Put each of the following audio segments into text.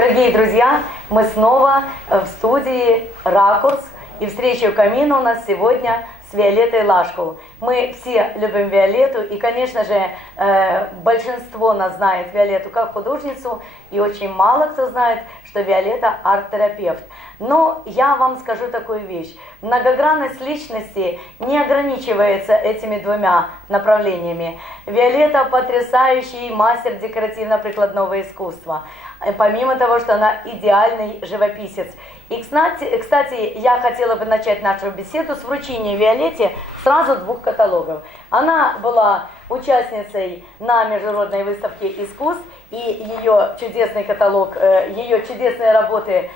Дорогие друзья, мы снова в студии «Ракурс», и встреча у камина у нас сегодня с Виолеттой Лашкул. Мы все любим Виолетту, и, конечно же, большинство нас знает Виолетту как художницу, и очень мало кто знает, что Виолетта арт-терапевт. Но я вам скажу такую вещь. Многогранность личности не ограничивается этими двумя направлениями. Виолетта потрясающий мастер декоративно-прикладного искусства. Помимо того, что она идеальный живописец. И, кстати, я хотела бы начать нашу беседу с вручения Виолетте сразу 2 каталогов. Она была участницей на международной выставке искусств, и ее чудесный каталог, ее чудесные работы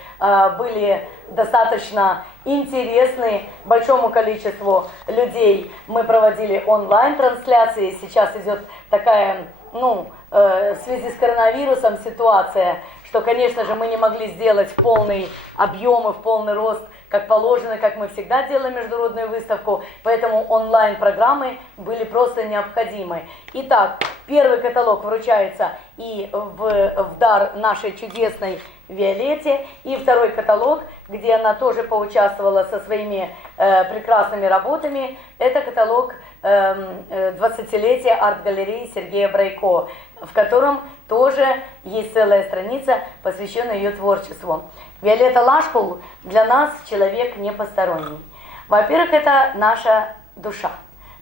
были достаточно интересны большому количеству людей. Мы проводили онлайн-трансляции, сейчас идет такая, в связи с коронавирусом ситуация, что, конечно же, мы не могли сделать в полный объем и в полный рост, как положено, как мы всегда делаем международную выставку, поэтому онлайн-программы были просто необходимы. Итак, первый каталог вручается и в дар нашей чудесной Виолетте, и второй каталог, где она тоже поучаствовала со своими прекрасными работами, это каталог 20-летия арт-галереи Сергея Брайко, в котором тоже есть целая страница, посвященная ее творчеству. Виолетта Лашкул для нас человек не посторонний. Во-первых, это наша душа,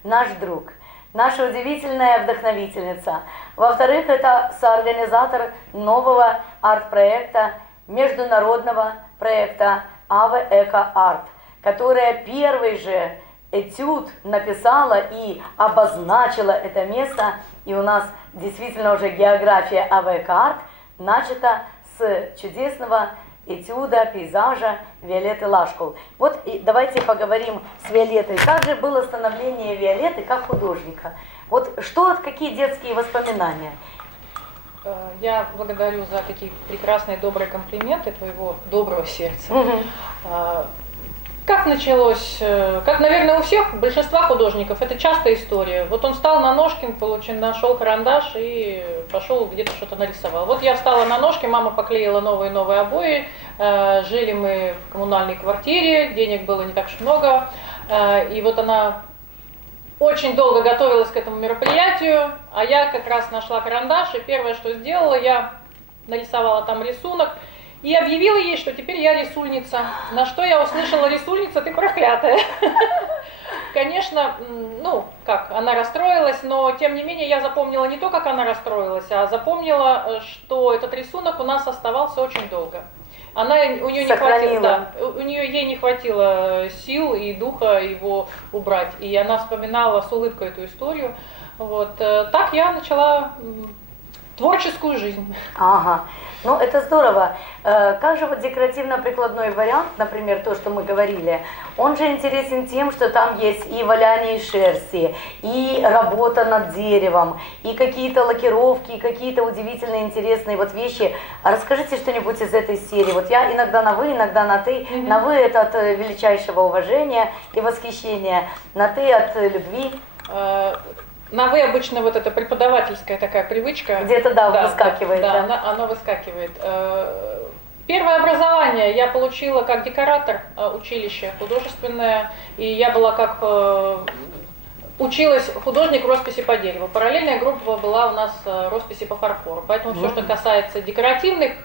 наш друг, наша удивительная вдохновительница. Во-вторых, это соорганизатор нового арт-проекта, международного проекта Ave Eco Art, которая первый же этюд написала и обозначила это место. И у нас действительно уже география Ave Eco Art начата с чудесного этюда, пейзажа Виолетты Лашкул. Вот и давайте поговорим с Виолеттой. Как же было становление Виолетты как художника? Вот какие детские воспоминания? Я благодарю за такие прекрасные, добрые комплименты твоего доброго сердца. Как началось, как, наверное, у всех, большинства художников, это частая история. Вот он встал на ножки, нашел карандаш и пошел где-то что-то нарисовал. Вот я встала на ножки, мама поклеила новые обои, жили мы в коммунальной квартире, денег было не так уж много, и вот она очень долго готовилась к этому мероприятию, а я как раз нашла карандаш, и первое, что сделала, я нарисовала там рисунок, и объявила ей, что теперь я рисульница. На что я услышала: рисульница, ты проклятая. Конечно, она расстроилась, но тем не менее я запомнила не то, как она расстроилась, а запомнила, что этот рисунок у нас оставался очень долго. Ей не хватило сил и духа его убрать, и она вспоминала с улыбкой эту историю. Вот. Так я начала творческую жизнь. Ага. Это здорово. Как же вот декоративно-прикладной вариант, например, то, что мы говорили, он же интересен тем, что там есть и валяние шерсти, и работа над деревом, и какие-то лакировки, и какие-то удивительные, интересные вещи. А расскажите что-нибудь из этой серии. Вот я иногда на вы, иногда на ты. На вы это от величайшего уважения и восхищения, на ты от любви. На «вы» обычно эта преподавательская такая привычка. Где-то, выскакивает. Да, оно выскакивает. Первое образование я получила как декоратор, училище художественное, и я была училась художник росписи по дереву. Параллельная группа была у нас росписи по фарфору. Поэтому все, что касается декоративных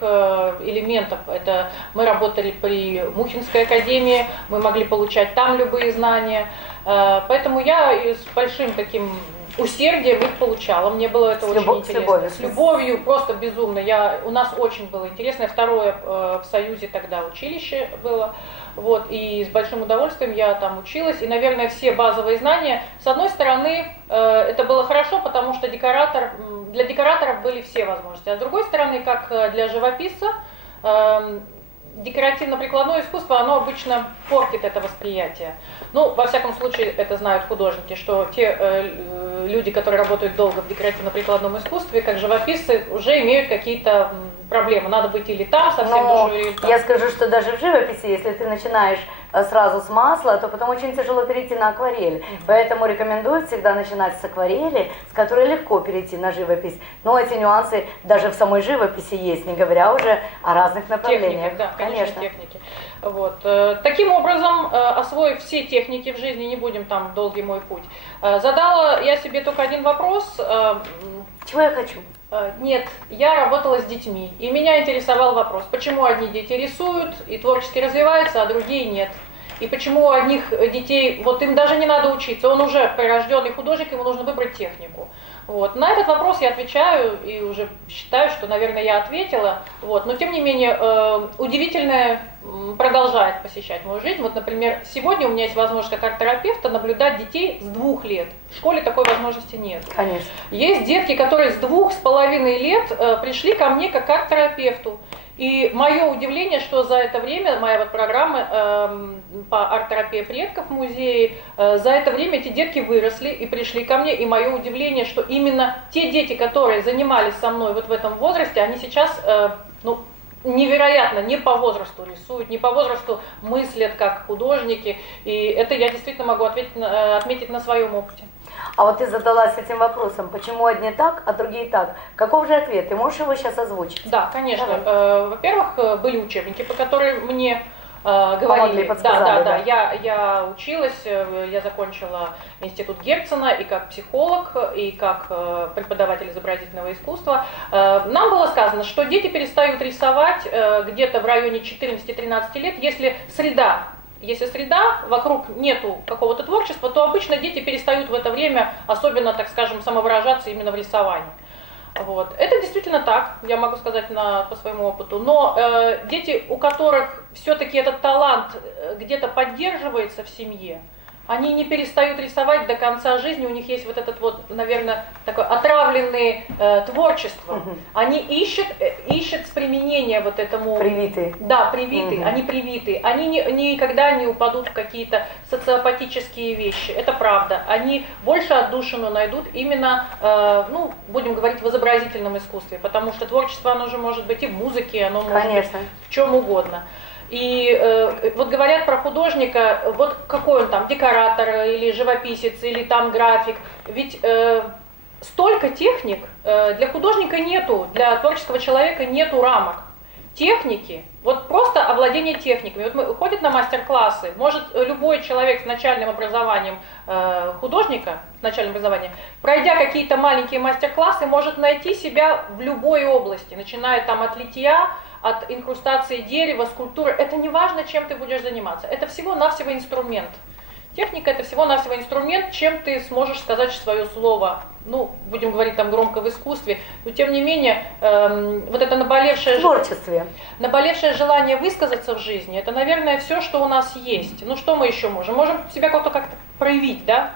элементов, это мы работали при Мухинской академии, мы могли получать там любые знания. Поэтому я с большим таким усердием их получала, мне было это очень интересно. С любовью, просто безумно. У нас очень было интересно. Второе в Союзе тогда училище было. Вот, и с большим удовольствием я там училась. И, наверное, все базовые знания, с одной стороны, это было хорошо, потому что для декораторов были все возможности. А с другой стороны, как для живописца, декоративно-прикладное искусство, оно обычно портит это восприятие. Во всяком случае, это знают художники, что те люди, которые работают долго в декоративно-прикладном искусстве, как живописцы, уже имеют какие-то проблема, надо быть или там совсем Но душой, или там. я скажу, что даже в живописи, если ты начинаешь сразу с масла, то потом очень тяжело перейти на акварель. Поэтому рекомендую всегда начинать с акварели, с которой легко перейти на живопись. Но эти нюансы даже в самой живописи есть, не говоря уже о разных направлениях. Техники, да, конечно, техники. Вот. Таким образом, освоив все техники в жизни, не будем там долгий мой путь, задала я себе только один вопрос. Чего я хочу? Нет, я работала с детьми, и меня интересовал вопрос, почему одни дети рисуют и творчески развиваются, а другие нет. И почему у одних детей, вот им даже не надо учиться, он уже прирожденный художник, ему нужно выбрать технику. Вот. На этот вопрос я отвечаю и уже считаю, что, наверное, я ответила. Вот. Но, тем не менее, удивительное продолжает посещать мою жизнь. Вот, например, сегодня у меня есть возможность как арт-терапевта наблюдать детей с 2 лет. В школе такой возможности нет. Конечно. Есть детки, которые с 2,5 лет пришли ко мне как арт-терапевту. И мое удивление, что за это время, моя вот программа по арт-терапии предков в музее, за это время эти детки выросли и пришли ко мне. И мое удивление, что именно те дети, которые занимались со мной вот в этом возрасте, они сейчас невероятно не по возрасту рисуют, не по возрасту мыслят как художники. И это я действительно могу отметить на своем опыте. А вот ты задалась этим вопросом, почему одни так, а другие так. Каков же ответ? Ты можешь его сейчас озвучить? Да, конечно. Во-первых, были учебники, по которым мне говорили. Да. Я училась, я закончила институт Герцена и как психолог, и как преподаватель изобразительного искусства. Нам было сказано, что дети перестают рисовать где-то в районе 14-13 лет, если среда, вокруг нету какого-то творчества, то обычно дети перестают в это время, особенно, так скажем, самовыражаться именно в рисовании. Вот. Это действительно так, я могу сказать по своему опыту. Но дети, у которых все-таки этот талант где-то поддерживается в семье, они не перестают рисовать до конца жизни, у них есть вот этот вот, наверное, такое отравленное творчество. Они ищут с применения вот этому... Привитые. Да, привитые, они привитые. Они никогда не упадут в какие-то социопатические вещи, это правда. Они больше отдушину найдут именно, будем говорить, в изобразительном искусстве, потому что творчество, оно же может быть и в музыке, оно может быть в чем угодно. И вот говорят про художника, вот какой он там, декоратор или живописец, или там график. Ведь столько техник для художника нету, для творческого человека нету рамок. Техники, вот просто овладение техниками. Вот мы ходим на мастер-классы, может любой человек с начальным образованием художника, с начальным образованием, пройдя какие-то маленькие мастер-классы, может найти себя в любой области, начиная там от литья, от инкрустации дерева, скульптуры. Это не важно, чем ты будешь заниматься. Это всего-навсего инструмент. Техника — это всего-навсего инструмент, чем ты сможешь сказать свое слово. Будем говорить там громко в искусстве, но тем не менее, вот это наболевшее желание высказаться в жизни, это, наверное, все, что у нас есть. Что мы еще можем? Можем себя как-то проявить, да?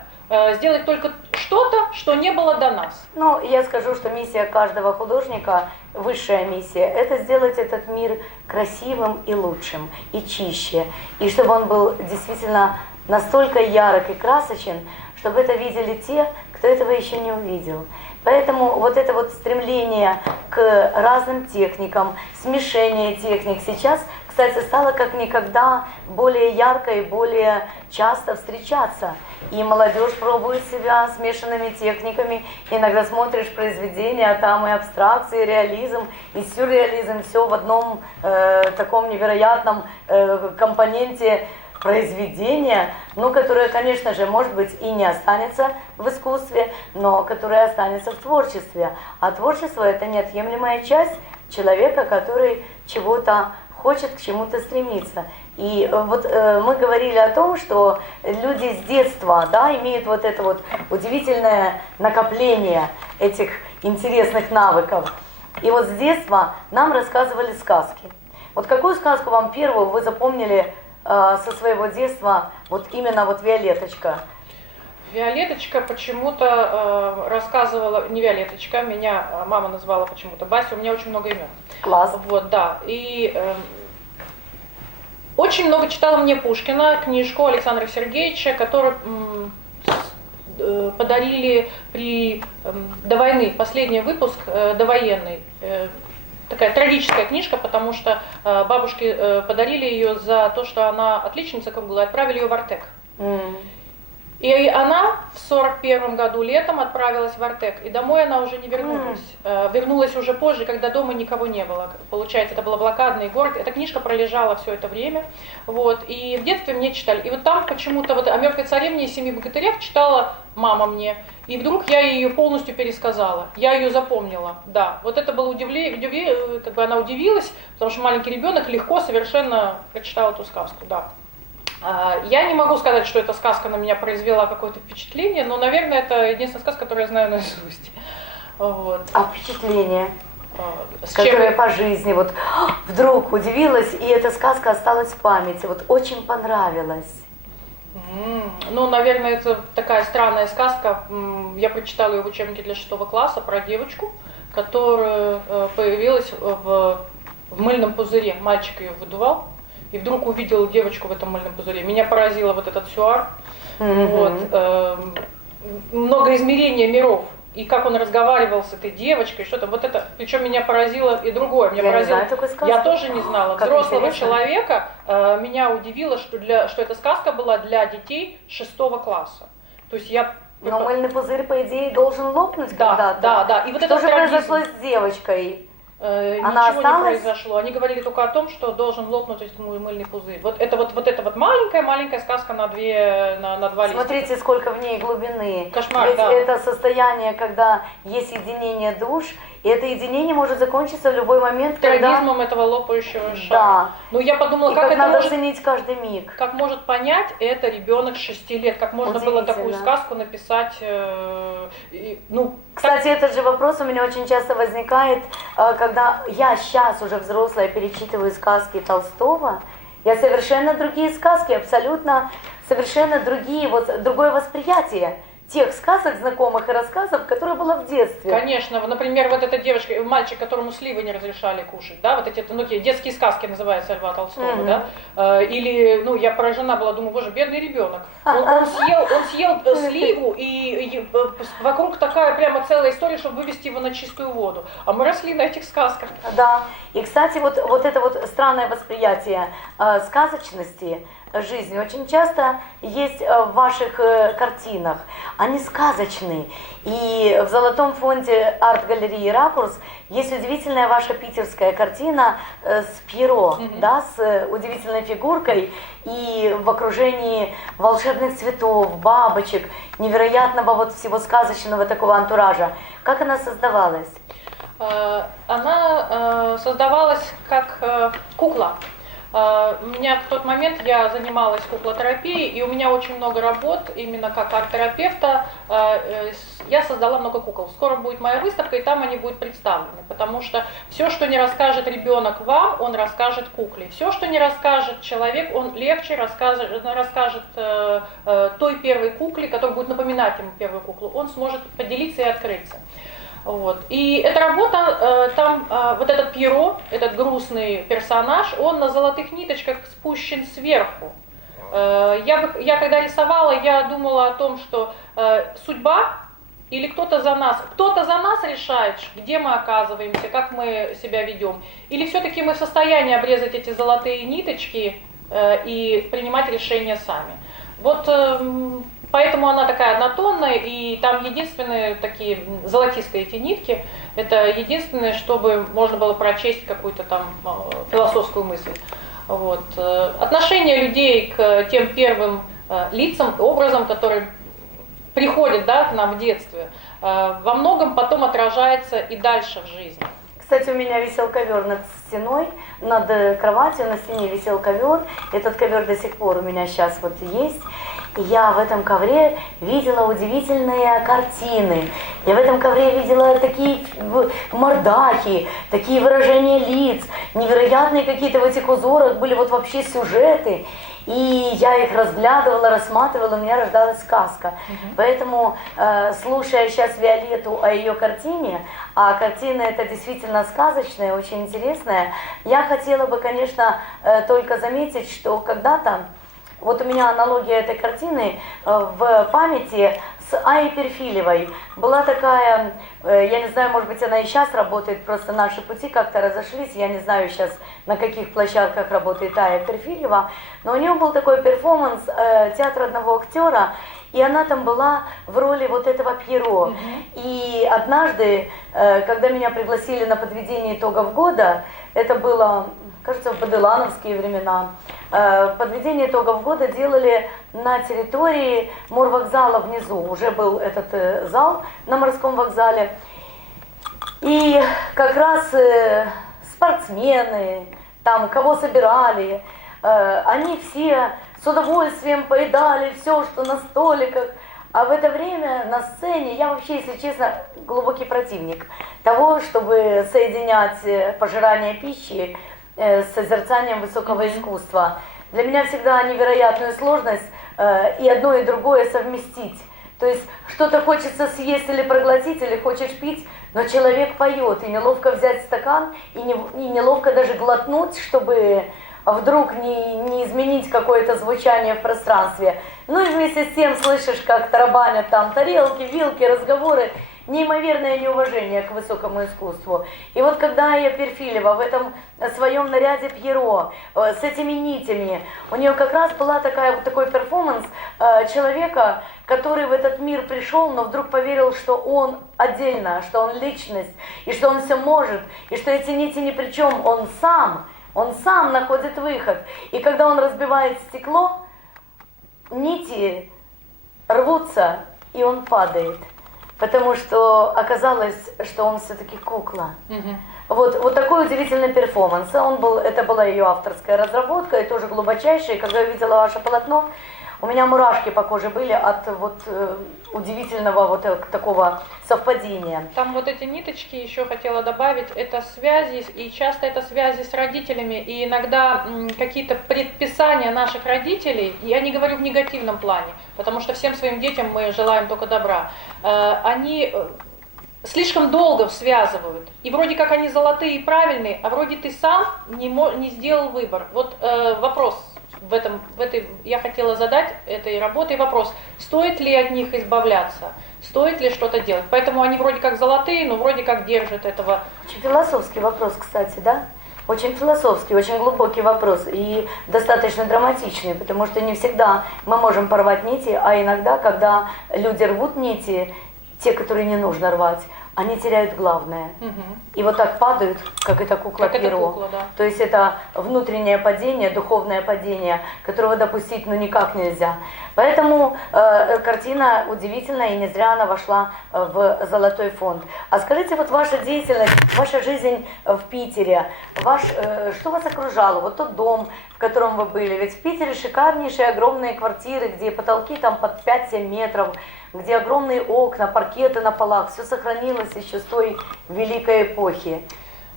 Сделать только что-то, что не было до нас. Я скажу, что миссия каждого художника, высшая миссия, это сделать этот мир красивым и лучшим, и чище. И чтобы он был действительно настолько ярок и красочен, чтобы это видели те, кто этого еще не увидел. Поэтому вот это вот стремление к разным техникам, смешение техник сейчас, кстати, стало как никогда более ярко и более часто встречаться. И молодежь пробует себя смешанными техниками. Иногда смотришь произведения, а там и абстракции, и реализм, и сюрреализм, все в одном таком невероятном компоненте произведения, которое, конечно же, может быть, и не останется в искусстве, но которое останется в творчестве. А творчество – это неотъемлемая часть человека, который чего-то хочет, к чему-то стремится. И вот мы говорили о том, что люди с детства, имеют вот это вот удивительное накопление этих интересных навыков. И вот с детства нам рассказывали сказки. Вот какую сказку вам первую вы запомнили со своего детства, вот именно вот Виолеточка? Виолеточка почему-то рассказывала, не Виолеточка, меня мама назвала почему-то Бася, у меня очень много имен. Класс. Вот, да. И очень много читала мне Пушкина, книжку Александра Сергеевича, которую подарили до войны, последний выпуск довоенный. такая трагическая книжка, потому что бабушки подарили ее за то, что она отличница круглая, отправили ее в Артек. И она в 41 году летом отправилась в Артек, и домой она уже не вернулась. Вернулась уже позже, когда дома никого не было. Получается, это был блокадный город. Эта книжка пролежала все это время. Вот. И в детстве мне читали. И вот там почему-то вот о мертвой царевне и семи богатырях читала мама мне. И вдруг я ее полностью пересказала. Я ее запомнила. Да, вот это было удивление, как бы она удивилась, потому что маленький ребенок легко совершенно прочитал эту сказку. Да. Я не могу сказать, что эта сказка на меня произвела какое-то впечатление, но, наверное, это единственная сказка, которую я знаю наизусть. Вот. А впечатление? Которая по жизни, вот вдруг удивилась, и эта сказка осталась в памяти, вот очень понравилась. Ну, наверное, это такая странная сказка. Я прочитала ее в учебнике для 6 класса про девочку, которая появилась в мыльном пузыре. Мальчик ее выдувал. И вдруг увидела девочку в этом мыльном пузыре. Меня поразило вот этот сюар. Вот, много измерения миров. И как он разговаривал с этой девочкой, что-то вот это. Причем меня поразило и другое. Меня поразило, я тоже не знала. Как взрослого интересно. Человека меня удивило, что эта сказка была для детей 6 класса. То есть я... Но мыльный пузырь, по идее, должен лопнуть когда-то. Да. И вот что же произошло с девочкой? Она ничего не произошло. Они говорили только о том, что должен лопнуть этот мыльный пузырь. Вот это маленькая сказка на 2 листика. Смотрите, сколько в ней глубины. Кошмар, ведь да. это состояние, когда есть единение душ, и это единение может закончиться в любой момент, трагизмом этого лопающего шара. Да. Ну я подумала, как это надо может ценить каждый миг. Как может понять это ребенок 6 лет? Как можно было такую сказку написать? Кстати, этот же вопрос у меня очень часто возникает, когда я сейчас уже взрослая перечитываю сказки Толстого. Я совершенно другие сказки, абсолютно совершенно другое восприятие тех сказок, знакомых и рассказов, которые было в детстве. Конечно, например, вот эта девочка, мальчик, которому сливы не разрешали кушать, да, вот эти детские сказки называются Льва Толстого, да, или, я поражена была, думаю, боже, бедный ребенок, он съел сливу, и вокруг такая прямо целая история, чтобы вывести его на чистую воду, а мы росли на этих сказках. Да, и, кстати, вот это вот странное восприятие сказочности жизни очень часто есть в ваших картинах. Они сказочные. И в Золотом фонде арт-галереи «Ракурс» есть удивительная ваша питерская картина с Пьеро, да, с удивительной фигуркой и в окружении волшебных цветов, бабочек, невероятного вот всего сказочного такого антуража. Как она создавалась? Она создавалась как кукла. У меня в тот момент я занималась куклотерапией, и у меня очень много работ, именно как арт-терапевта. Я создала много кукол. Скоро будет моя выставка, и там они будут представлены, потому что все, что не расскажет ребенок вам, он расскажет кукле. Все, что не расскажет человек, он легче расскажет той первой кукле, которая будет напоминать ему первую куклу. Он сможет поделиться и открыться. Вот. И эта работа, там вот этот Пьеро, этот грустный персонаж, он на золотых ниточках спущен сверху. Я когда рисовала, я думала о том, что судьба или кто-то за нас решает, где мы оказываемся, как мы себя ведем, или все-таки мы в состоянии обрезать эти золотые ниточки и принимать решения сами. Вот поэтому она такая однотонная, и там единственные такие золотистые эти нитки, это единственное, чтобы можно было прочесть какую-то там философскую мысль. Вот. Отношение людей к тем первым лицам, образам, которые приходят, да, к нам в детстве, во многом потом отражается и дальше в жизни. Кстати, у меня висел ковер над стеной, над кроватью, на стене висел ковер. Этот ковер до сих пор у меня сейчас вот есть. И я в этом ковре видела удивительные картины. Я в этом ковре видела такие мордахи, такие выражения лиц, невероятные какие-то в этих узорах были вот вообще сюжеты. И я их разглядывала, рассматривала, у меня рождалась сказка. Поэтому, слушая сейчас Виолетту о ее картине, а картина эта действительно сказочная, очень интересная, я хотела бы, конечно, только заметить, что когда-то, вот у меня аналогия этой картины в памяти с Аей Перфилевой была такая, я не знаю, может быть, она и сейчас работает, просто наши пути как-то разошлись, я не знаю сейчас, на каких площадках работает Ая Перфилева, но у нее был такой перформанс театра одного актера, и она там была в роли вот этого Пьеро. И однажды, когда меня пригласили на подведение итогов года, это было, кажется, в баделановские времена, подведение итогов года делали на территории морвокзала внизу. Уже был этот зал на морском вокзале. И как раз спортсмены, там, кого собирали, они все с удовольствием поедали все, что на столиках. А в это время на сцене, я вообще, если честно, глубокий противник того, чтобы соединять пожирание пищи с созерцанием высокого искусства. Для меня всегда невероятную сложность и одно, и другое совместить. То есть что-то хочется съесть или проглотить, или хочешь пить, но человек поет, и неловко взять стакан, и неловко даже глотнуть, чтобы вдруг не изменить какое-то звучание в пространстве. Ну и вместе с тем слышишь, как тарабанят там тарелки, вилки, разговоры. Неимоверное неуважение к высокому искусству. И вот когда Ая Перфилева в этом своем наряде Пьеро, с этими нитями, у нее как раз была такой перформанс человека, который в этот мир пришел, но вдруг поверил, что он отдельно, что он личность, и что он все может, и что эти нити ни при чем, он сам находит выход. И когда он разбивает стекло, нити рвутся, и он падает. Потому что оказалось, что он все-таки кукла. Вот такой удивительный перформанс. Это была ее авторская разработка, и тоже глубочайшая. И когда я увидела ваше полотно, у меня мурашки по коже были от удивительного такого совпадения. Там вот эти ниточки, еще хотела добавить, это связи, и часто это связи с родителями, и иногда какие-то предписания наших родителей, я не говорю в негативном плане, потому что всем своим детям мы желаем только добра, они слишком долго связывают, и вроде как они золотые и правильные, а вроде ты сам не сделал выбор. Вот вопрос. Я хотела задать этой работой вопрос, стоит ли от них избавляться, стоит ли что-то делать. Поэтому они вроде как золотые, но вроде как держат этого. Очень философский вопрос, кстати, да? Очень философский, очень глубокий вопрос и достаточно драматичный, потому что не всегда мы можем порвать нити, а иногда, когда люди рвут нити, те, которые не нужно рвать, они теряют главное. И вот так падают, как эта кукла Пьеро. Да. То есть это внутреннее падение, духовное падение, которого допустить никак нельзя. Поэтому картина удивительная, и не зря она вошла в золотой фонд. А скажите, вот ваша деятельность, ваша жизнь в Питере, что вас окружало? Вот тот дом, в котором вы были. Ведь в Питере шикарнейшие огромные квартиры, где потолки там под 5-7 метров, где огромные окна, паркеты на полах, все сохранилось еще с той великой эпохи.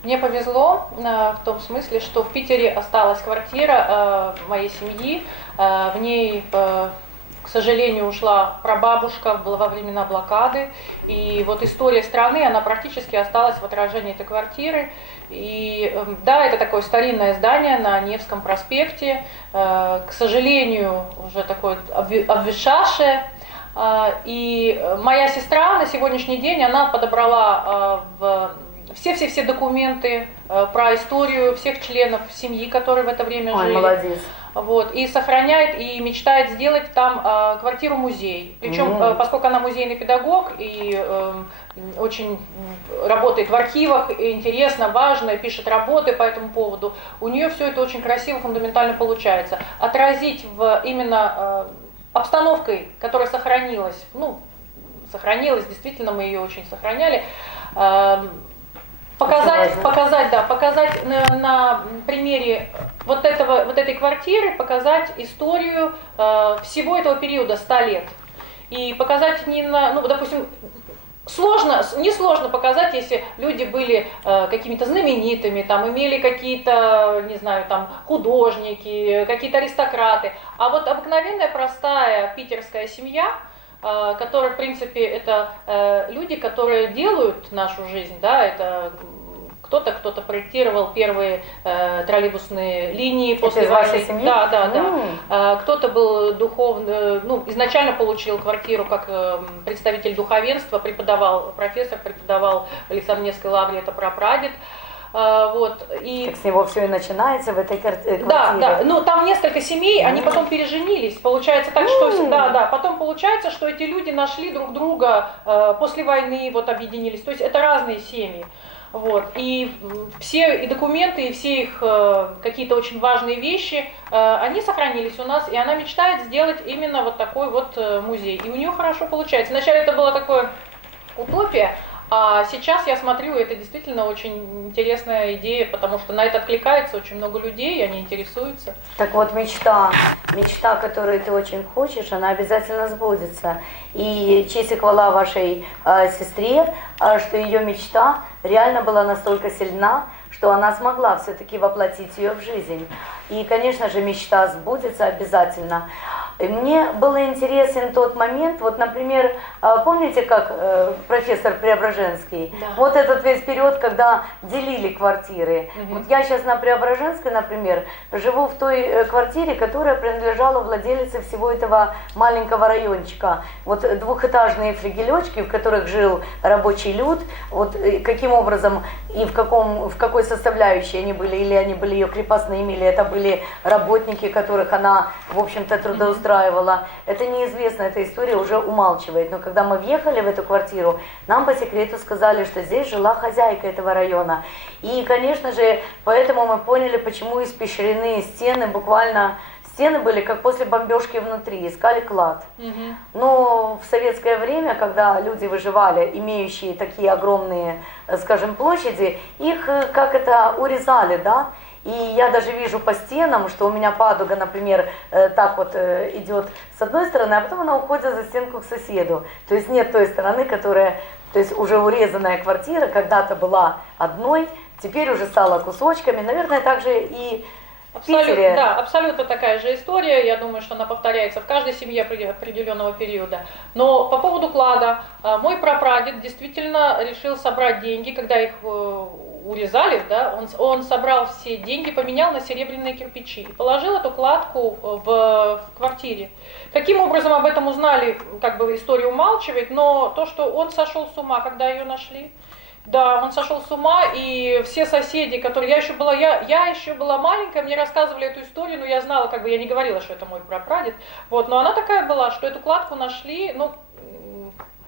Мне повезло в том смысле, что в Питере осталась квартира моей семьи, в ней, к сожалению, ушла прабабушка, была во времена блокады, и вот история страны, она практически осталась в отражении этой квартиры. И да, это такое старинное здание на Невском проспекте, к сожалению, уже такое обветшавшее. И моя сестра на сегодняшний день, она подобрала все документы про историю всех членов семьи, которые в это время жили. Молодец. Вот, и сохраняет, и мечтает сделать там квартиру-музей. Причем, поскольку она музейный педагог и очень работает в архивах, интересно, важно, пишет работы по этому поводу, у нее все это очень красиво, фундаментально получается. Отразить именно обстановкой, которая сохранилась, действительно мы ее очень сохраняли, показать на примере вот этой квартиры, показать историю всего этого периода 100 лет. И показать допустим, несложно показать, если люди были какими-то знаменитыми, там имели какие-то, не знаю, там художники, какие-то аристократы. А вот обыкновенная, простая питерская семья, которые, в принципе, это люди, которые делают нашу жизнь, да, это кто-то проектировал первые троллейбусные линии после из войны. вашей семьи? Да. Кто-то был духовно, изначально получил квартиру как представитель духовенства, профессор преподавал в Александр-Невской лавре, это прапрадед. Вот, и... Так с него все и начинается в этой квартире. Да, там несколько семей, они потом переженились, получается так, что, потом получается, что эти люди нашли друг друга после войны, вот объединились, то есть это разные семьи. Вот. И все и документы, и все их какие-то очень важные вещи, они сохранились у нас, и она мечтает сделать именно вот такой вот музей. И у нее хорошо получается. Вначале это была такая утопия, а сейчас я смотрю, это действительно очень интересная идея, потому что на это откликается очень много людей, и они интересуются. Так вот, мечта, которую ты очень хочешь, она обязательно сбудется. И честь и хвала вашей сестре, что ее мечта реально была настолько сильна, что она смогла все-таки воплотить ее в жизнь. И, конечно же, мечта сбудется обязательно. И мне был интересен тот момент, вот, например, помните, как профессор Преображенский, да. Вот этот весь период, когда делили квартиры. Угу. Вот я сейчас на Преображенской, например, живу в той квартире, которая принадлежала владелице всего этого маленького райончика. Вот двухэтажные флигелечки, в которых жил рабочий люд, вот каким образом и в какой составляющей они были, или они были ее крепостными, или это были работники, которых она, в общем-то, трудоустраивала. Это неизвестно, эта история уже умалчивает. Но когда мы въехали в эту квартиру, нам по секрету сказали, что здесь жила хозяйка этого района. И, конечно же, поэтому мы поняли, почему испещрены стены, буквально стены были как после бомбежки внутри, искали клад. Но в советское время, когда люди выживали, имеющие такие огромные, скажем, площади, их как это урезали, да? И я даже вижу по стенам, что у меня падуга, например, так вот идет с одной стороны, а потом она уходит за стенку к соседу. То есть нет той стороны, которая, то есть уже урезанная квартира, когда-то была одной, теперь уже стала кусочками. Наверное, также и в Питере. Да, абсолютно такая же история. Я думаю, что она повторяется в каждой семье определенного периода. Но по поводу клада, мой прапрадед действительно решил собрать деньги, когда их урезали, да, он собрал все деньги, поменял на серебряные кирпичи и положил эту кладку в квартире. Каким образом об этом узнали, как бы история умалчивает, но то, что он сошел с ума, когда ее нашли. Да, он сошел с ума, и все соседи, которые... Я еще была маленькая, мне рассказывали эту историю, но я знала, как бы я не говорила, что это мой прапрадед. Вот, но она такая была, что эту кладку нашли,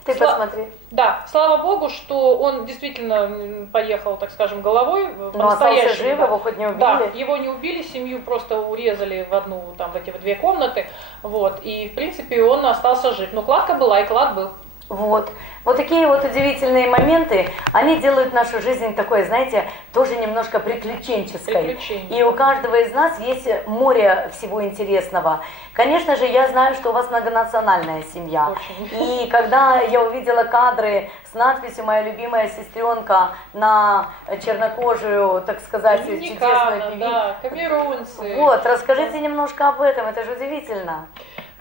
Ты посмотри. Да, слава богу, что он действительно поехал, так скажем, головой. Но остался жив, его хоть не убили? Да, его не убили, семью просто урезали в эти две комнаты. Вот, и, в принципе, он остался жив. Но кладка была, и клад был. Вот такие вот удивительные моменты, они делают нашу жизнь такой, знаете, тоже немножко приключенческой. И у каждого из нас есть море всего интересного. Конечно же, я знаю, что у вас многонациональная семья. Очень. И когда я увидела кадры с надписью «Моя любимая сестренка» на чернокожую, так сказать, чудесную певицу. Да, камерунцы. Вот, расскажите немножко об этом, это же удивительно.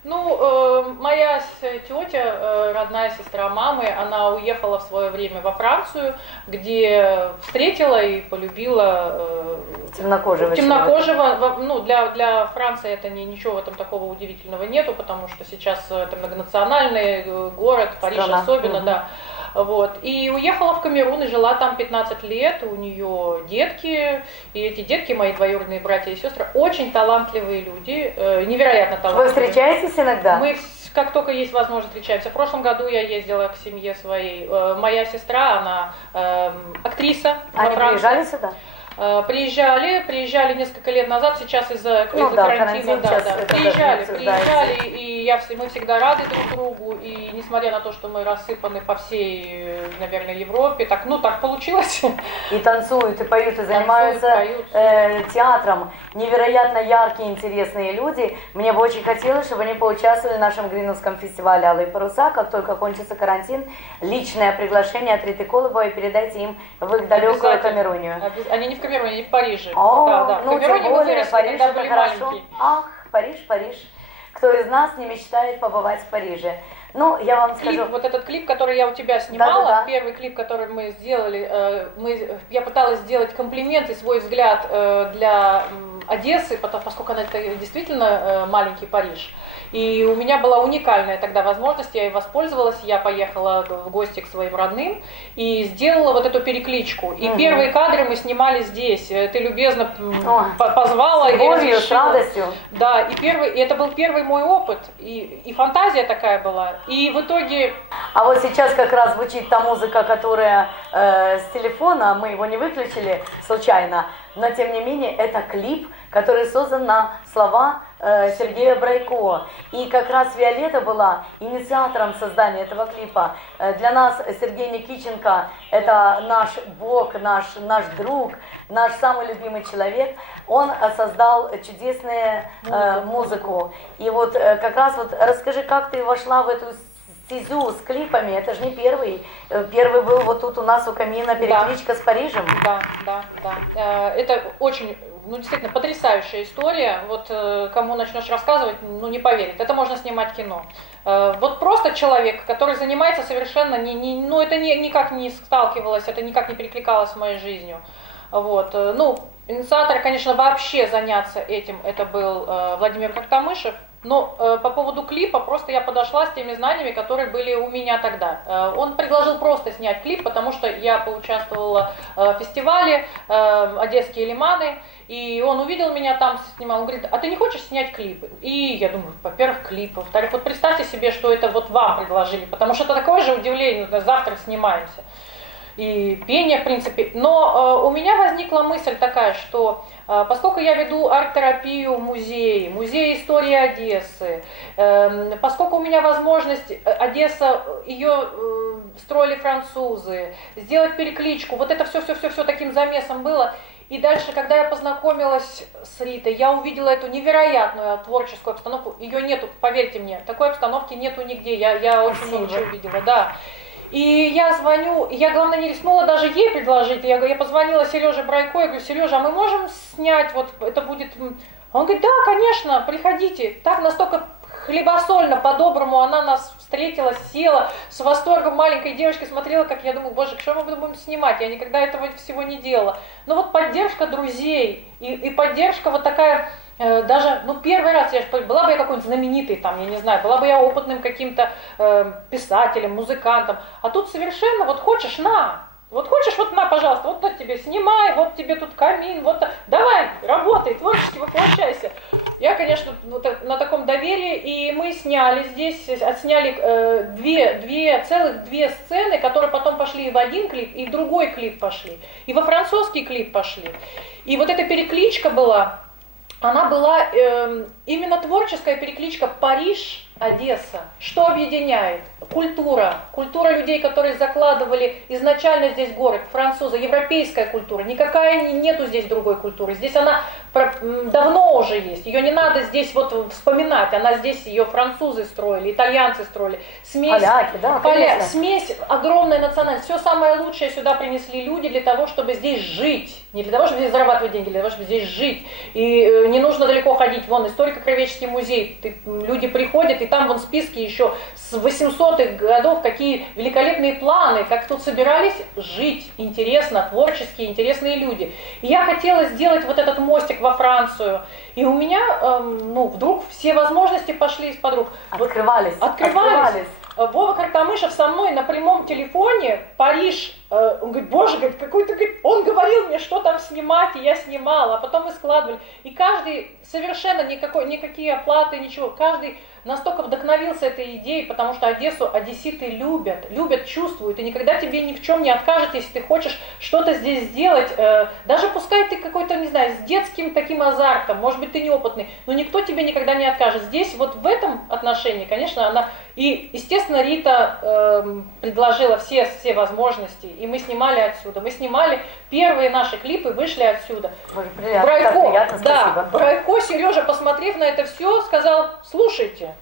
Моя тетя, родная сестра мамы, она уехала в свое время во Францию, где встретила и полюбила темнокожего. Для Франции это ничего в этом такого удивительного нету, потому что сейчас это многонациональный город, Париж особенно, да. Вот. И уехала в Камерун и жила там 15 лет, у нее детки, и эти детки, мои двоюродные братья и сестры, очень талантливые люди, невероятно талантливые. Вы встречаетесь иногда? Мы, как только есть возможность, встречаемся. В прошлом году я ездила к семье своей, моя сестра, она актриса. Они приезжали сюда? Приезжали несколько лет назад, сейчас из-за карантина, приезжали, и мы всегда рады друг другу, и несмотря на то, что мы рассыпаны по всей, наверное, Европе, так получилось. И танцуют, и поют, и занимаются театром. Невероятно яркие, интересные люди. Мне бы очень хотелось, чтобы они поучаствовали в нашем Гриновском фестивале «Алые паруса». Как только кончится карантин, личное приглашение от Риты Колобовой, передайте им в их далекую Камерунию. Они не в Камеруне, они в Париже. В Камеруне мы выросли, Париж, когда были хорошо. маленькие. Ах, Париж. Кто из нас не мечтает побывать в Париже? Ну, я вам Клип, скажу. вот этот клип, который я у тебя снимала, Да-да-да. первый клип, который мы сделали, я пыталась сделать комплимент и свой взгляд для Одессы, поскольку она это действительно маленький Париж. И у меня была уникальная тогда возможность, я ей воспользовалась, я поехала в гости к своим родным и сделала вот эту перекличку. И первые кадры мы снимали здесь. Ты любезно позвала. С любовью, с радостью. Да, и это был первый мой опыт, и фантазия такая была. И в итоге... А вот сейчас как раз звучит та музыка, которая с телефона, мы его не выключили случайно, но тем не менее это клип, который создан на слова Сергея Брайко. И как раз Виолетта была инициатором создания этого клипа. Для нас Сергей Никиченко – это наш бог, наш друг, наш самый любимый человек. Он создал чудесную музыку. И вот как раз вот расскажи, как ты вошла в эту стезю с клипами, это же не первый. Первый был вот тут у нас у камина перекличка с Парижем. Да. Это очень, действительно потрясающая история. Вот кому начнешь рассказывать, не поверит. Это можно снимать кино. Вот просто человек, который занимается совершенно, это никак не сталкивалось, это никак не перекликалось с моей жизнью. Вот. Инициатор, конечно, вообще заняться этим, это был Владимир Коктамышев. Но по поводу клипа просто я подошла с теми знаниями, которые были у меня тогда. Он предложил просто снять клип, потому что я поучаствовала в фестивале «Одесские лиманы», и он увидел меня там, снимал, он говорит: а ты не хочешь снять клип? И я думаю, во-первых, клип, во-вторых, вот представьте себе, что это вот вам предложили, потому что это такое же удивление, завтра снимаемся. И пение, в принципе. Но у меня возникла мысль такая, что поскольку я веду арт-терапию в музее истории Одессы, поскольку у меня возможность, Одесса, ее строили французы, сделать перекличку, вот это все таким замесом было. И дальше, когда я познакомилась с Ритой, я увидела эту невероятную творческую обстановку. Ее нету, поверьте мне, такой обстановки нету нигде. Я очень много чего видела, да. И я звоню, я, главное, не рискнула даже ей предложить. Я позвонила Сереже Брайко, я говорю: Сережа, а мы можем снять, вот это будет... Он говорит: да, конечно, приходите. Так настолько хлебосольно, по-доброму она нас встретила, села, с восторгом маленькой девочкой смотрела, как я думаю: боже, что мы будем снимать? Я никогда этого всего не делала. Но вот поддержка друзей и поддержка вот такая... Даже, первый раз, была бы я какой-нибудь знаменитый, там, я не знаю, была бы я опытным каким-то писателем, музыкантом, а тут совершенно, вот хочешь, на, пожалуйста, вот тебе снимай, вот тебе тут камин, вот, давай, работай, творчески воплощайся. Я, конечно, вот на таком доверии, и мы сняли здесь, отсняли целых две сцены, которые потом пошли и в один клип, и в другой клип пошли, и во французский клип пошли. И вот эта перекличка была... Она была именно творческая перекличка Париж-Одесса. Что объединяет? Культура людей, которые закладывали изначально здесь город, французы, европейская культура. Никакая нету здесь другой культуры. Здесь она давно уже есть. Ее не надо здесь вот вспоминать. Она здесь, ее французы строили, итальянцы строили. Поляки, да, конечно. Смесь, огромная национальность. Все самое лучшее сюда принесли люди для того, чтобы здесь жить. Не для того, чтобы здесь зарабатывать деньги, для того, чтобы здесь жить. И не нужно далеко ходить. Вон, историко-краеведческий музей. Люди приходят, и там вон списки еще с 800-х годов, какие великолепные планы, как тут собирались жить интересно, творческие, интересные люди. И я хотела сделать вот этот мостик во Францию. И у меня, вдруг все возможности пошли из-под рук. Открывались. Вова Коктамышев со мной на прямом телефоне, Париж, он говорит: боже, он говорил мне, что там снимать, и я снимала, а потом мы складывали. И каждый совершенно никакие оплаты, ничего, каждый настолько вдохновился этой идеей, потому что Одессу одесситы любят, чувствуют, и никогда тебе ни в чем не откажут, если ты хочешь что-то здесь сделать, даже пускай ты какой-то, не знаю, с детским таким азартом, может быть, ты неопытный, но никто тебе никогда не откажет. Здесь вот в этом отношении, конечно, она... И, естественно, Рита предложила все возможности, и мы снимали отсюда. Мы снимали первые наши клипы, вышли отсюда. Брайко, Сережа, посмотрев на это все, сказал: слушайте,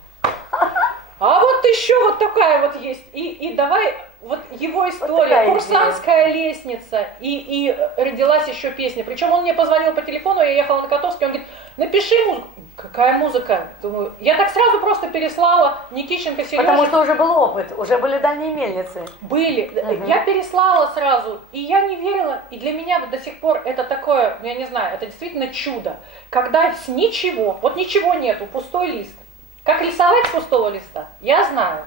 а вот еще вот такая вот есть, и давай, вот его история, вот «Курсантская лестница», и родилась еще песня. Причем он мне позвонил по телефону, я ехала на Котовский, он говорит: напиши музыку. какая музыка? Думаю, я так сразу просто переслала Никищенко, Сережа. Потому что уже был опыт, уже были дальние мельницы. Были. Я переслала сразу, и я не верила. И для меня вот до сих пор это такое, ну я не знаю, это действительно чудо. Когда с ничего, вот ничего нету, пустой лист. Как рисовать с пустого листа? Я знаю.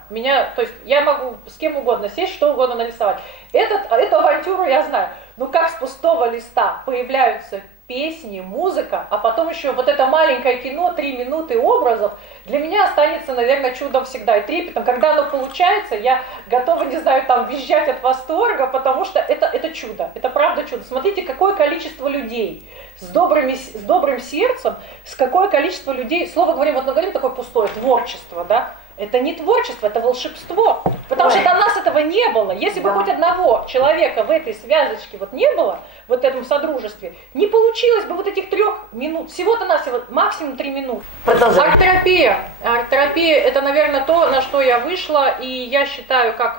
То есть я могу с кем угодно сесть, что угодно нарисовать. Эту авантюру я знаю. Но как с пустого листа появляются песни, музыка, а потом еще вот это маленькое кино, 3 минуты образов, для меня останется, наверное, чудом всегда и трепетом. Когда оно получается, я готова, не знаю, там визжать от восторга, потому что это чудо, это правда чудо. Смотрите, какое количество людей с добрым сердцем, с какое количество людей, слово говорим, вот мы говорим такое пустое творчество, да? Это не творчество, это волшебство. Потому что до нас этого не было. Если бы хоть одного человека в этой связочке вот не было, в этом содружестве, не получилось бы вот этих 3 минут. Всего-то навсего максимум 3 минуты. Продолжаем. Арт-терапия. Арт-терапия это, наверное, то, на что я вышла. И я считаю, как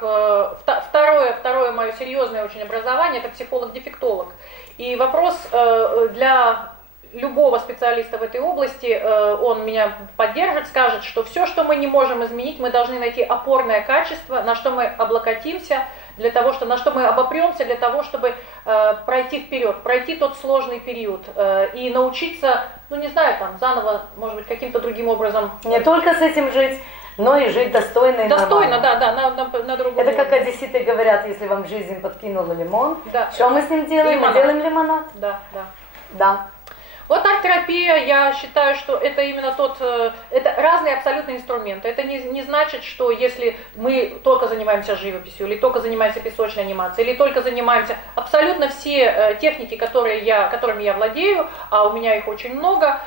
второе мое серьезное очень образование, это психолог-дефектолог. И вопрос для любого специалиста в этой области, он меня поддержит, скажет, что все, что мы не можем изменить, мы должны найти опорное качество, на что мы облокотимся, на что мы обопремся для того, чтобы пройти вперед, пройти тот сложный период и научиться, ну не знаю, там заново, может быть, каким-то другим образом. Не только с этим жить, но и жить достойно и достойно, нормально. да, на другом Это уровне. как одесситы говорят, если вам жизнь подкинула лимон, Да. что мы с ним делаем? Лимонад. Мы делаем лимонад. Да. Вот арт-терапия, я считаю, что это именно это разные абсолютно инструменты. Это не значит, что если мы только занимаемся живописью, или только занимаемся песочной анимацией, или только занимаемся абсолютно все техники, которыми я владею, а у меня их очень много,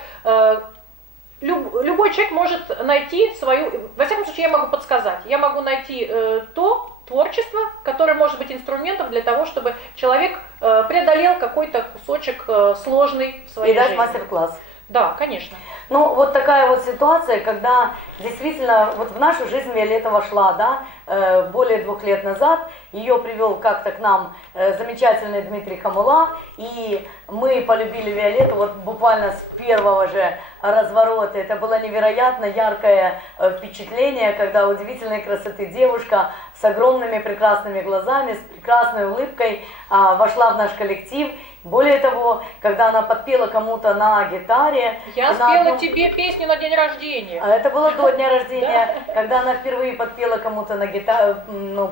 любой человек может найти свою, во всяком случае я могу подсказать, я могу найти то творчество, которое может быть инструментом для того, чтобы человек преодолел какой-то кусочек сложный в своей И дать жизни. мастер-класс. Да, конечно. Ну, вот такая вот ситуация, когда действительно вот в нашу жизнь Виолетта вошла, да, более 2 лет назад. Ее привел как-то к нам замечательный Дмитрий Хамула, и мы полюбили Виолетту вот буквально с первого же разворота. Это было невероятно яркое впечатление, когда удивительной красоты девушка с огромными прекрасными глазами, с прекрасной улыбкой вошла в наш коллектив. Более того, когда она подпела кому-то на гитаре... Я спела тебе песню на день рождения. Это было до дня рождения, когда она впервые подпела кому-то на гитару,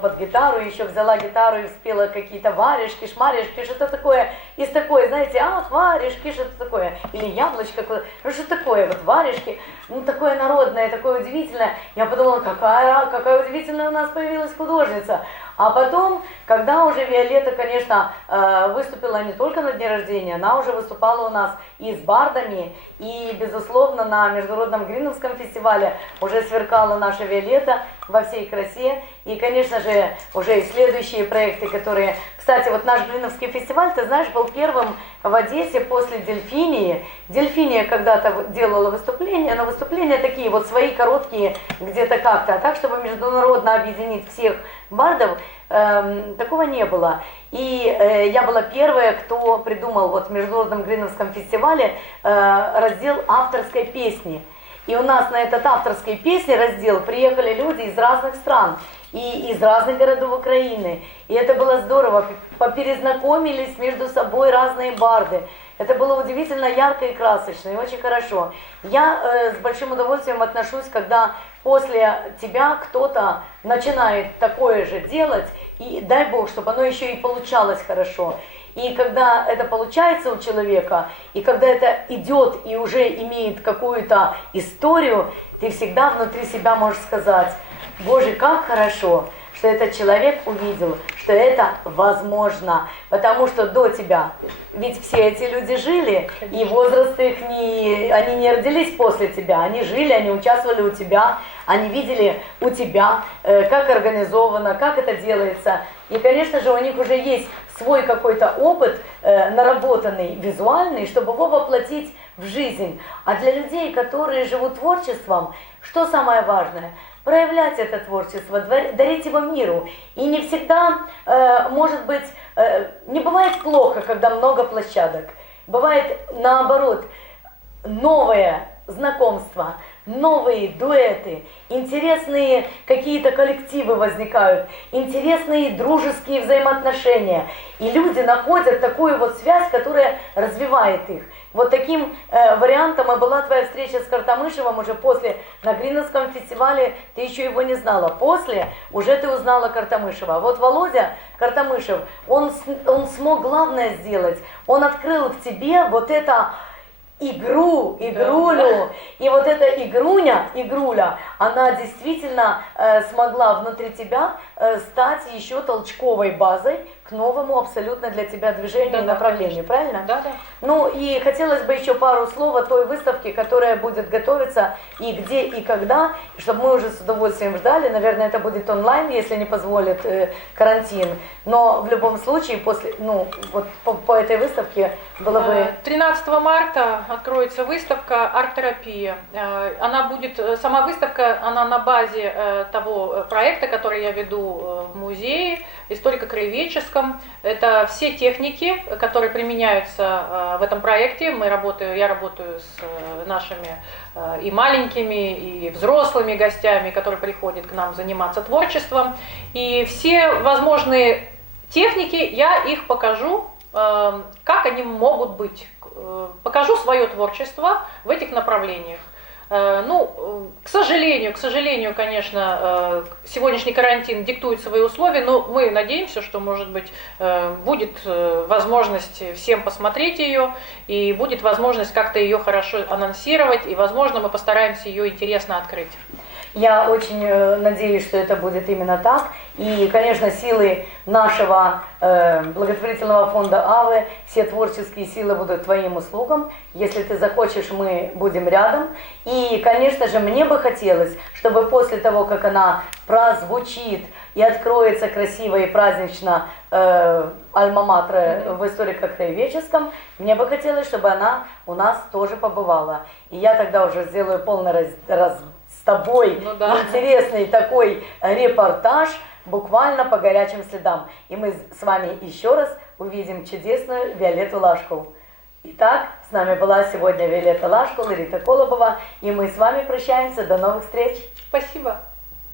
под гитару, еще взяла гитару и спела какие-то варежки, шмарежки, что-то такое. Из такой, знаете, ах, варежки, что-то такое. Или яблочко, ну что такое, вот варежки. Ну такое народное, такое удивительное. Я подумала, какая удивительная у нас появилась художница. А потом, когда уже Виолетта, конечно, выступила не только на дне рождения, она уже выступала у нас и с бардами, и, безусловно, на Международном Гриновском фестивале уже сверкала наша Виолетта во всей красе. И, конечно же, уже и следующие проекты, которые... Кстати, вот наш Гриновский фестиваль, ты знаешь, был первым в Одессе после Дельфинии. Дельфиния когда-то делала выступления, но выступления такие вот свои короткие где-то как-то. А так, чтобы международно объединить всех бардов, такого не было. И я была первая, кто придумал вот в Международном Гриновском фестивале раздел авторской песни. И у нас на этот авторской песни раздел приехали люди из разных стран и из разных городов Украины. И это было здорово, поперезнакомились между собой разные барды. Это было удивительно ярко и красочно, и очень хорошо. Я с большим удовольствием отношусь, когда после тебя кто-то начинает такое же делать, и дай Бог, чтобы оно еще и получалось хорошо. И когда это получается у человека, и когда это идет и уже имеет какую-то историю, ты всегда внутри себя можешь сказать: Боже, как хорошо, что этот человек увидел, что это возможно. Потому что до тебя, ведь все эти люди жили, и возраст их они не родились после тебя, они жили, они участвовали у тебя, они видели у тебя, как организовано, как это делается. И, конечно же, у них уже есть свой какой-то опыт, наработанный, визуальный, чтобы его воплотить в жизнь. А для людей, которые живут творчеством, что самое важное? Проявлять это творчество, дарить его миру. И не всегда, может быть, не бывает плохо, когда много площадок. Бывает наоборот, новое знакомства, новые дуэты, интересные какие-то коллективы возникают, интересные дружеские взаимоотношения. И люди находят такую вот связь, которая развивает их. Вот таким вариантом и была твоя встреча с Картамышевым уже после, на Гриновском фестивале, ты еще его не знала. После уже ты узнала Картамышева. А вот Володя Картамышев, он смог главное сделать. Он открыл в тебе вот это игрулю. И вот эта игруля, она действительно смогла внутри тебя стать еще толчковой базой к новому абсолютно для тебя движению и направлению, правильно? Да, да. Ну и хотелось бы еще пару слов о той выставке, которая будет готовиться, и где, и когда, чтобы мы уже с удовольствием ждали. Наверное, это будет онлайн, если не позволит карантин. Но в любом случае, после, ну, вот по этой выставке было бы... 13 марта откроется выставка «Арт-терапия». Она будет, сама выставка, она на базе того проекта, который я веду в музее, историко-краеведческом. Это все техники, которые применяются в этом проекте. Я работаю с нашими и маленькими, и взрослыми гостями, которые приходят к нам заниматься творчеством. И все возможные техники, я их покажу, как они могут быть. Покажу свое творчество в этих направлениях. Ну, к сожалению, конечно, сегодняшний карантин диктует свои условия, но мы надеемся, что, может быть, будет возможность всем посмотреть ее, и будет возможность как-то ее хорошо анонсировать, и, возможно, мы постараемся ее интересно открыть. Я очень надеюсь, что это будет именно так. И, конечно, силы нашего благотворительного фонда АВы, все творческие силы будут твоим услугам. Если ты захочешь, мы будем рядом. И, конечно же, мне бы хотелось, чтобы после того, как она прозвучит и откроется красиво и празднично альма-матер в историко-краеведческом, мне бы хотелось, чтобы она у нас тоже побывала. И я тогда уже сделаю полный с тобой интересный такой репортаж буквально по горячим следам. И мы с вами еще раз увидим чудесную Виолетту Лашкову. Итак, с нами была сегодня Виолетта Лашкова, Рита Колобова, и мы с вами прощаемся. До новых встреч. Спасибо.